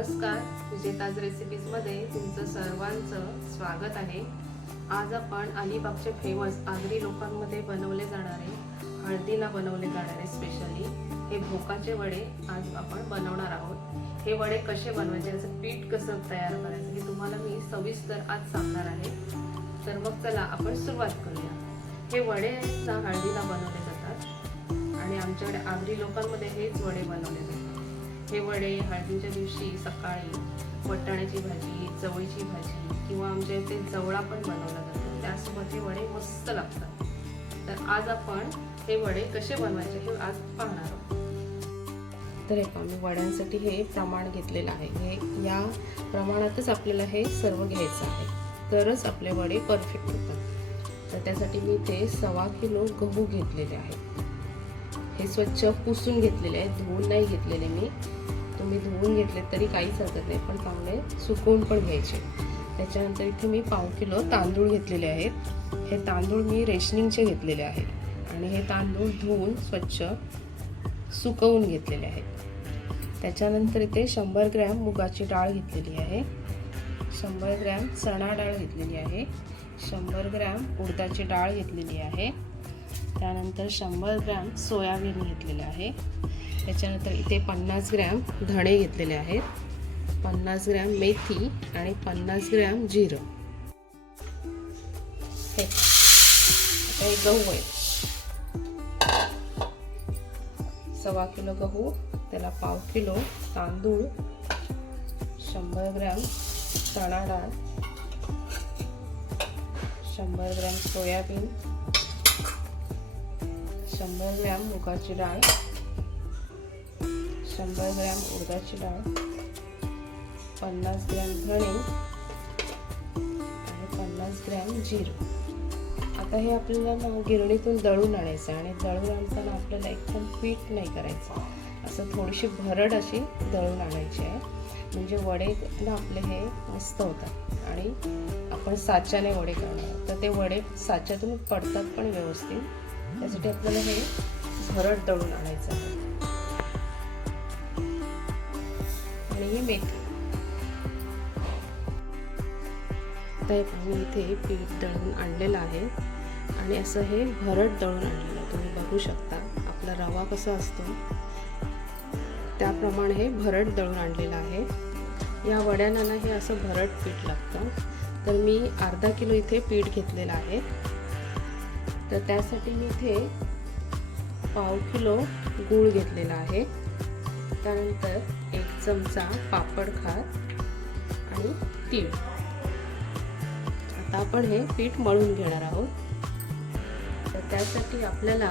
नमस्कार. विजेताज रेसिपीजमध्ये तुमचं सर्वांचं स्वागत आहे. आज आपण अलिबागचे फेमस आगरी लोकांमध्ये बनवले जाणारे हळदीला बनवले जाणारे स्पेशली हे भोकाचे वडे आज आपण बनवणार आहोत. हे वडे कसे बनवायचे याचं पीठ कसं तयार करायचं हे तुम्हाला मी सविस्तर आज सांगणार आहे. तर मग चला आपण सुरुवात करूया. हे वडे हळदीला बनवले जातात आणि आमच्याकडे आगरी लोकांमध्ये हेच वडे बनवले जातात. हे वडे हळदीच्या दिवशी सकाळी वटाण्याची भाजी चवळीची भाजी किंवा आमच्या इथे जवळा पण बनवला जातो. त्यासोबत हे वडे मस्त लागतात. तर आज आपण हे वडे कसे बनवायचे हे आज पाहणार आहोत. तर हे पहा, मी वड्यांसाठी हे प्रमाण घेतलेलं आहे. हे या प्रमाणातच आपल्याला हे सर्व घ्यायचं आहे. तरच आपले वडे परफेक्ट होतात. तर त्यासाठी मी ते सव्वा किलो गहू घेतलेले आहे हे स्वच्छ पुसून घेतलेले आहे धुवून नाही घेतलेले मी. तुम्ही धुवून घेतले तरी काहीच हरकत नाही पण चांगले सुकवून पण घ्यायचे. त्याच्यानंतर इथे मी पाव किलो तांदूळ घेतलेले आहेत. हे तांदूळ मी रेशनिंगचे घेतलेले आहेत आणि हे तांदूळ धुवून स्वच्छ सुकवून घेतलेले आहेत. त्याच्यानंतर इथे शंभर ग्रॅम मुगाची डाळ घेतलेली आहे. शंभर ग्रॅम चणा डाळ घेतलेली आहे. शंभर ग्रॅम उडदाची डाळ घेतलेली आहे. त्यानंतर शंभर ग्रॅम सोयाबीन घेतलेले आहे. त्याच्यानंतर इथे पन्नास ग्रॅम धणे घेतलेले आहेत. पन्नास ग्रॅम मेथी आणि पन्नास ग्रॅम जिरं. हे हे गहू आहे. सव्वा किलो गहू त्याला पाव किलो तांदूळ शंभर ग्रॅम चणा डाळ शंभर ग्रॅम सोयाबीन शंभर ग्रॅम मुगाची डाळ. शंभर ग्रॅम उडदाची डाळ. पन्नास ग्रॅम धणे. आणि पन्नास ग्रॅम जिरं. आता हे आपल्याला ना गिरणीतून दळून आणायचं आणि दळून आणताना आपल्याला एकदम पीठ नाही करायचं. असं थोडीशी भरड अशी दळून आणायची आहे. म्हणजे वडे ना आपले हे मस्त होतात. आणि आपण साच्याने वडे करणार तर ते वडे साच्यातून पडतात पण व्यवस्थित. त्यासाठी आपल्याला हे भरड दळून आणायचं आहे. आणि हे मेथी तर मी इथे पीठ दळून आणलेलं आहे. आणि असं हे भरड दळून आणलेलं तुम्ही बघू शकता आपला रवा कसा असतो. त्याप्रमाणे हे भरड दळून आणलेलं आहे. या वड्यांना हे असं भरड पीठ लागतं. तर मी अर्धा किलो इथे पीठ घेतलेलं आहे. तर त्यासाठी मी इथे पाव किलो गूळ घेतलेला आहे. त्यानंतर एक चमचा पापड खात आणि तीळ. आता आपण हे पीठ मळून घेणार आहोत. तर त्यासाठी आपल्याला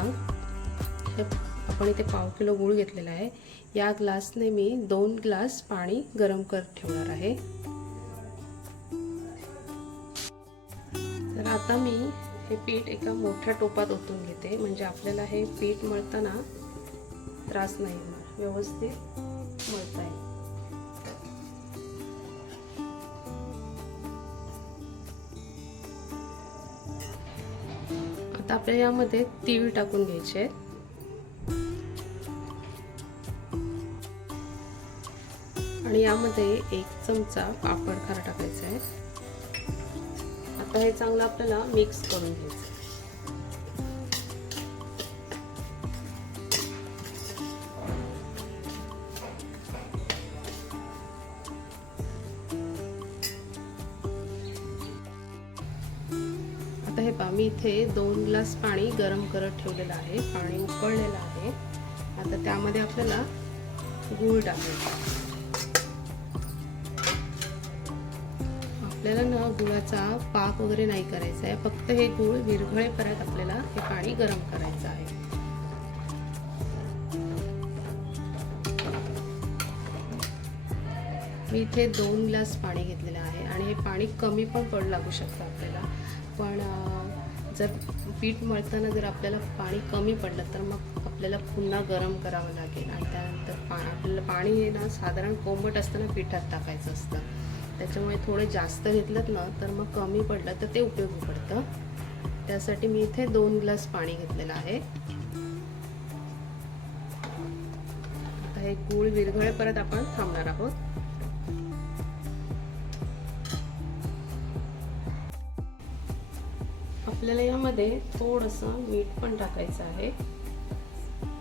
हे आपण इथे पाव किलो गूळ घेतलेला आहे. या ग्लासने मी दोन ग्लास पाणी गरम करत ठेवणार आहे. तर आता मी हे पीठ एका मोठ्या टोपात ओतून घेते. म्हणजे आपल्याला हे पीठ मळताना त्रास नाही होणार. व्यवस्थित मळता येईल. आता आपल्या यामध्ये तीळ टाकून घ्यायचे आहेत. आणि यामध्ये एक चमचा पापड खार टाकायचा आहे. आता हे चांगलं आपल्याला मिक्स करून घ्यायचं. आता हे पहा मी इथे दोन ग्लास पाणी गरम करत ठेवलेलं आहे पाणी उकळलेलं आहे. आता त्यामध्ये आपल्याला गूळ टाकायचं आपल्याला ना गुळाचा पाक वगैरे नाही करायचा आहे. फक्त हे गूळ विरघळेपर्यंत आपल्याला हे पाणी गरम करायचं आहे. मी इथे दोन ग्लास पाणी घेतलेलं आहे आणि हे पाणी कमी पण पड लागू शकतं आपल्याला. पण जर पीठ मळताना जर आपल्याला पाणी कमी पडलं तर मग आपल्याला पुन्हा गरम करावं लागेल. आणि त्यानंतर पा आपल्याला पाणी हे ना साधारण कोंबट असताना पिठात टाकायचं असतं. त्याच्यामुळे थोडे जास्त घेतलं ना तर मग कमी पडलं तर ते उपयोगी पडतं. त्यासाठी मी इथे दोन ग्लास पाणी घेतलेलं आहे. आता हे गूळ विरघळे परत आपण थांबणार आहोत. आपल्याला यामध्ये थोडंसं मीठ पण टाकायचं आहे.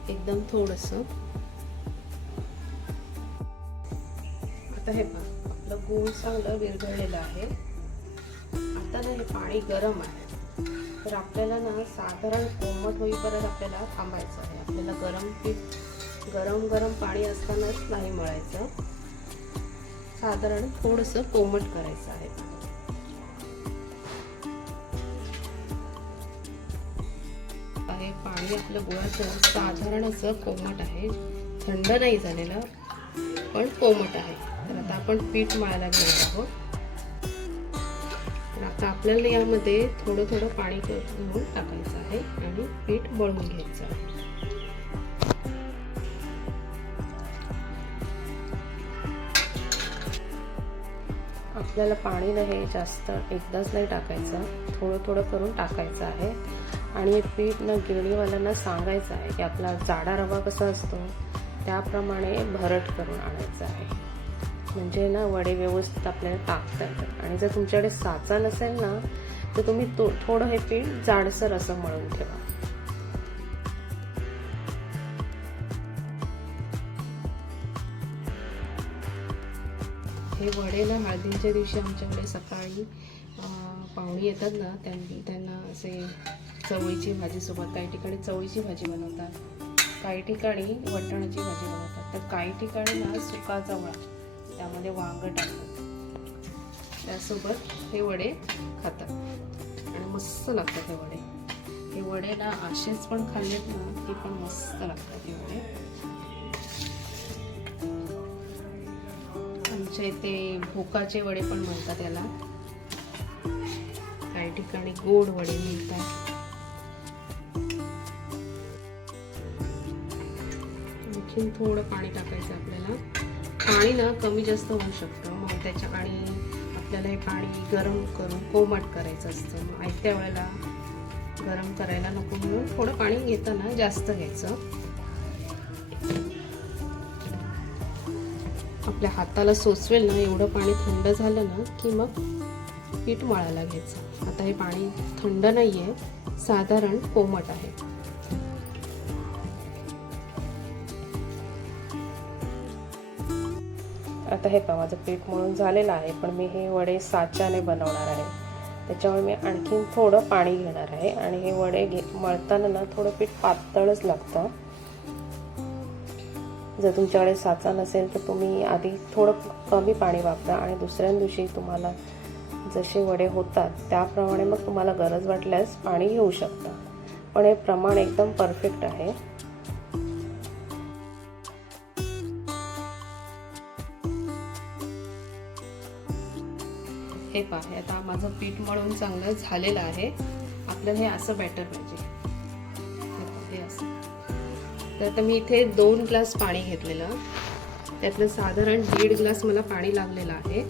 एकदम थोडंसं. आता हे पहा. आपलं गूळ चांगलं विरघळलेलं आहे. आता ना हे पाणी गरम आहे. तर आपल्याला ना साधारण कोमट होईपर्यंत आपल्याला थांबायचं आहे. आपल्याला गरम पीठ गरम गरम पाणी असतानाच नाही मळायचं. साधारण थोडंसं कोमट करायचं आहे. आहे पाणी आपलं गुळाचं साधारण असं कोमट आहे. थंड नाही झालेलं पण कोमट आहे. आपण पीठ मळायला घेणार आहोत. तर आता आपल्याला यामध्ये थोडं थोडं पाणी घेऊन टाकायचं आहे आणि पीठ बळून घ्यायचं आहे. आपल्याला पाणी नाही हे जास्त एकदाच नाही टाकायचं. थोडं थोडं करून टाकायचं आहे. आणि पीठ ना गिरणीवाल्यांना सांगायचं आहे की आपला जाडा रवा कसा असतो त्याप्रमाणे भरट करून आणायचं आहे. म्हणजे ना वडे व्यवस्थित आपल्याला टाकता येतात आणि जर तुमच्याकडे साचा नसेल ना तर तुम्ही तो थोडं हे पीठ जाडसर असं मळून ठेवा. हे वडे ना हळदीच्या दिवशी आमच्याकडे सकाळी पाहुणे येतात ना त्यांनी त्यांना असे चवळीची भाजीसोबत काही ठिकाणी चवळीची भाजी बनवतात काही ठिकाणी वटाणाची भाजी बनवतात. तर काही ठिकाणी ना सुका चवळा. त्यामध्ये वांग टाकतात त्यासोबत हे वडे खातात. आणि मस्त लागतात हे वडे. हे वडे ना असेच पण खाल्लेत ना की पण मस्त लागतात हे वडे. आमच्या इथे भोकाचे वडे पण म्हणतात याला. काही ठिकाणी गोड वडे मिळतात. आणखीन थोडं पाणी टाकायचं आपल्याला. पाणी ना कमी जास्त होऊ शकतं. मग त्याच्या आणि आपल्याला हे पाणी गरम करून कोमट करायचं असतं. मग आयत्या वेळेला गरम करायला नको म्हणून थोडं पाणी घेताना जास्त घ्यायचं. आपल्या हाताला सोचवेल ना एवढं पाणी थंड झालं ना की मग पीठ मळायला घ्यायचं. आता हे पाणी थंड नाही आहे साधारण कोमट आहे. आता हे का माझं पीठ मळून झालेलं आहे पण मी हे वडे साच्याने बनवणार आहे. त्याच्यामुळे मी आणखीन थोडं पाणी घेणार आहे आणि हे वडे घे मळताना ना थोडं पीठ पातळच लागतं. जर तुमच्याकडे साचा नसेल तर तुम्ही आधी थोडं कमी पाणी वापरा आणि दुसऱ्या दिवशी तुम्हाला जसे वडे होतात त्याप्रमाणे मग तुम्हाला गरज वाटल्यास पाणी घेऊ शकता. पण हे प्रमाण एकदम परफेक्ट आहे. हे पहा आता माझं पीठ मळून चांगलं झालेलं आहे. आपल्याला हे असं बॅटर पाहिजे. हे असं. तर आता मी इथे दोन ग्लास पाणी घेतलेलं. त्यातलं साधारण दीड ग्लास मला पाणी लागलेलं आहे.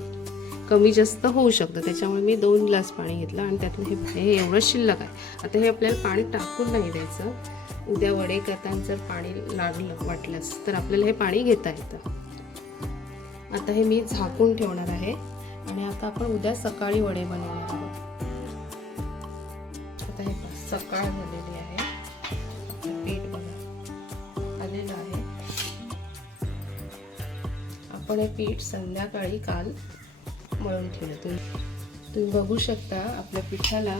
कमी जास्त होऊ शकतं. त्याच्यामुळे मी दोन ग्लास पाणी घेतलं आणि त्यातलं हे हे एवढं शिल्लक आहे. आता हे आपल्याला पाणी टाकून नाही द्यायचं. उद्या वडे करताना जर पाणी लागलं वाटलंच तर आपल्याला हे पाणी घेता येतं. आता हे मी झाकून ठेवणार आहे. आणि आता आपण उद्या सकाळी वडे बनवणार आहोत. आता हे सकाळ झालेली आहे. पीठ बघा आलेलं आहे. आपण हे पीठ संध्याकाळी काल मळून ठेवलं. तुम्ही तुम्ही बघू शकता आपल्या पिठाला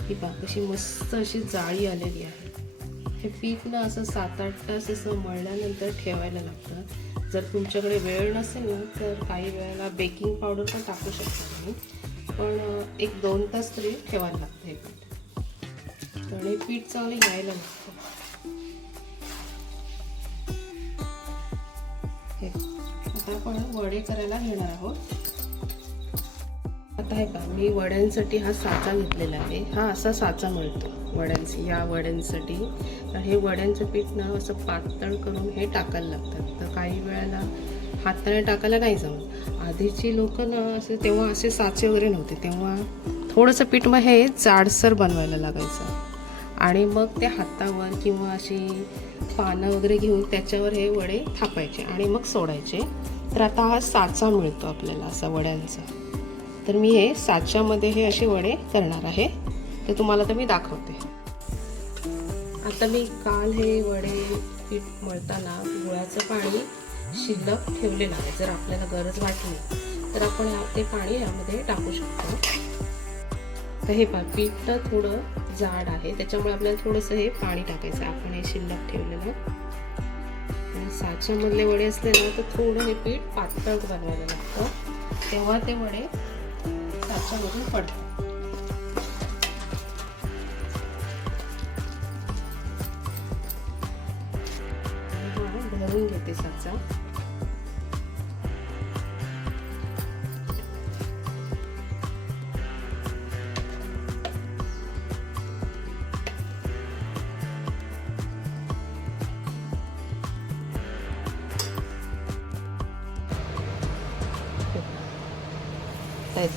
ही बाकीशी मस्त अशी जाळी आलेली आहे. हे पीठ ना असं सात आठ तास असं मळल्यानंतर ठेवायला लागतं. जर तुमच्याकडे वेळ नसेल ना तर काही वेळेला बेकिंग पावडर पण टाकू शकता तुम्ही. पण एक दोन तास तरी ठेवायला लागतं हे पीठ. आणि हे पीठ चांगले घ्यायला लागतं आता आपण वडे करायला घेणार आहोत. आता आहे का मी वड्यांसाठी हा साचा घेतलेला आहे. हा असा साचा मिळतो. वड्यांची या वड्यांसाठी. तर हे वड्यांचं पीठ ना असं पातळ करून हे टाकायला लागतात. तर काही वेळेला हाताने टाकायला नाही जमत. आधीची लोक ना असे तेव्हा असे साचे वगैरे नव्हते. तेव्हा थोडंसं पीठ मग हे जाडसर बनवायला लागायचं. आणि मग ते हातावर किंवा अशी पानं वगैरे घेऊन त्याच्यावर हे वडे थापायचे आणि मग सोडायचे. तर आता हा साचा मिळतो आपल्याला असा वड्यांचा. तर मी हे साच्यामध्ये हे असे वडे करणार आहे. ते तुम्हाला तर मी दाखवते. आता मी काल हे वडे पीठ मळताना गुळाचं पाणी शिल्लक ठेवलेलं आहे. जर आपल्याला गरज वाटली तर आपण ते पाणी यामध्ये टाकू शकतो. तर हे पा पीठ थोडं जाड आहे. त्याच्यामुळे आपल्याला थोडंसं हे पाणी टाकायचं आपण हे शिल्लक ठेवलेलं आणि साच्यामधले वडे असले ना तर थोडं हे पीठ पातळ बनवायला लागतं. तेव्हा ते वडे साच्यामधून पडतात. भरून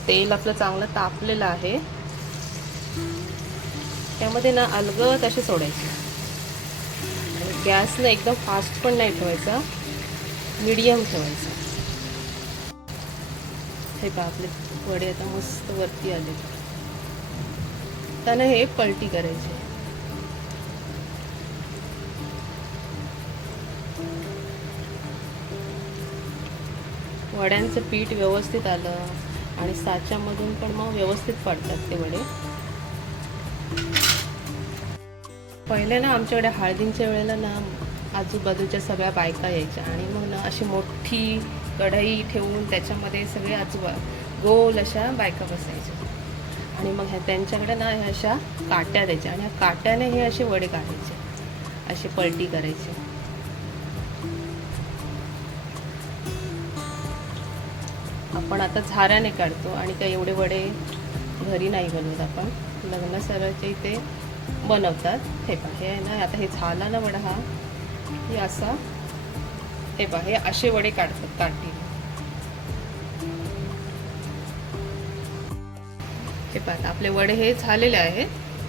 तेल आपलं चांगलं तापलेलं आहे. त्यामध्ये ना अलगद असे सोडायचे. गॅस ना एकदम फास्ट पण नाही ठेवायचा मीडियम ठेवायचा. हे पहा आपले वडे आता मस्त वरती आले. त्यानं हे पलटी करायचे. वड्यांचं पीठ व्यवस्थित आलं आणि साच्यामधून पण मग व्यवस्थित पडतात ते वडे. पहिले ना आमच्याकडे हळदींच्या वेळेला ना आजूबाजूच्या सगळ्या बायका यायच्या आणि मग ना अशी मोठी कढई ठेवून त्याच्यामध्ये सगळे आजूबा गोल अशा बायका बसायच्या. आणि मग ह्या त्यांच्याकडे ना ह्या अशा काट्या द्यायच्या आणि ह्या काट्याने हे असे वडे काढायचे. असे पलटी करायचे. आपण आता झाऱ्याने काढतो आणि काही एवढे वडे घरी नाही बनवत आपण. लग्न सरळच्या इथे बनवतात. हे पहा हे ना आता हे झाला ना वडा हा. हे असा हे पहा हे असे वडे काढतात काठी हे पहा आपले वडे हे झालेले आहेत.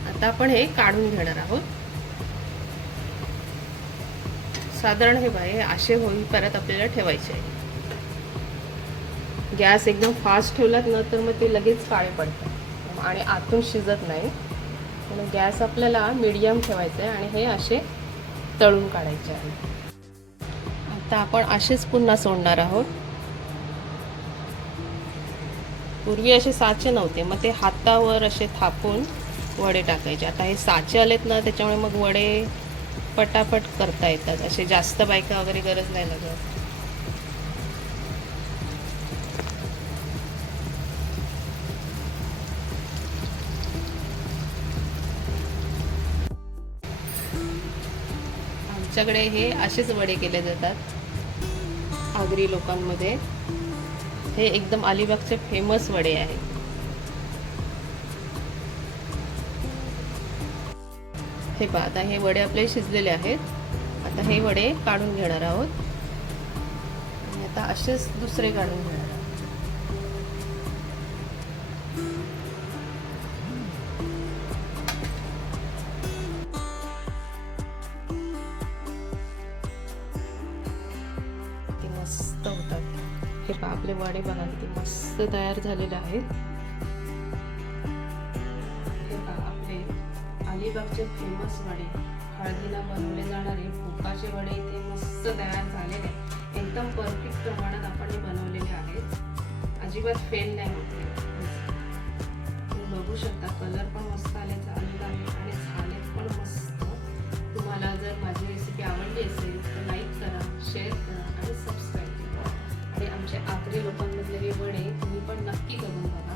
आता आपण हे काढून घेणार आहोत. साधारण हे बाहे असे होई परत आपल्याला ठेवायचे आहे. गॅस एकदम फास्ट ठेवलात ना तर मग ते लगेच काळे पडतात. आणि आतून शिजत नाही. म्हणून गॅस आपल्याला मिडियम ठेवायचा आहे आणि हे असे तळून काढायचे आहे. आता आपण असेच पुन्हा सोडणार आहोत. पूर्वी असे साचे नव्हते मग ते हातावर असे थापून वडे टाकायचे. आता हे साचे आलेत ना त्याच्यामुळे मग वडे पटापट करता येतात. असे जास्त बायका वगैरे गरज नाही लागत. आमच्याकडे हे असेच वडे केले जातात. आगरी लोकांमध्ये. हे एकदम अलिबागचे फेमस वडे आहेत हे पहा आता हे वडे आपले शिजलेले आहेत. आता हे वडे काढून घेणार आहोत. आता असेच दुसरे काढून घेणार. वडे बघा किती मस्त तयार झालेले आहेत. आपले अलिबागचे फेमस वडे. हळदीला बनवले जाणारे पोकाचे वडे इथे मस्त तयार झालेले. एकदम परफेक्ट प्रमाणात आपण हे बनवलेले आहेत. अजिबात फेल नाही होते तुम्ही बघू शकता कलर पण मस्त आले चालत आहे आणि झाले पण मस्त. तुम्हाला जर माझी रेसिपी आवडली असेल तर लाईक करा शेअर करा. आमचे आकरी लोकांमधले हे वडे तुम्ही पण नक्की करून बघा.